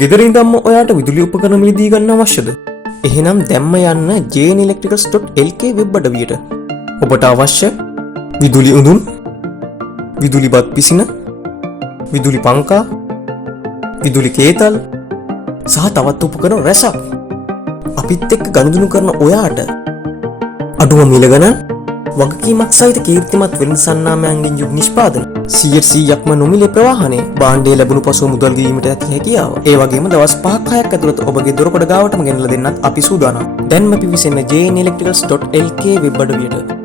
ගෙදර ඉඳන්ම ඔයාට විදුලි උපකරණ මිලදී ගන්න අවශ්‍යද? එහෙනම් දැම්ම යන්න jnelectricals.lk වෙබ් අඩවියට. ඔබට අවශ්‍ය විදුලි උඳුන්, විදුලි බත් පිසින, විදුලි පංකා, විදුලි කේතල් සහ තවත් උපකරණ රැසක්. අපිත් එක්ක ගනුදෙනු කරන ඔයාට අඩුම මිල ගණන්, වගකීමක් සහිත කීර්තිමත් වෙළඳ සන්නාමයන්ගෙන් යුත් නිෂ්පාදන, 100%ක්ම නොමිලේ ප්‍රවාහනය, භාණ්ඩය ලැබුණු පසුව මුදල් දීමට ඇති හැකියාව. ඒ වගේම දවස් 5-6ක් ඇතුළත ඔබගේ දොරකඩ ගාවටම ගෙනලා දෙන්නත් අපි සූදානම්. දැන්ම පිවිසෙන්න jnelectricals.lk වෙබ් අඩවියට.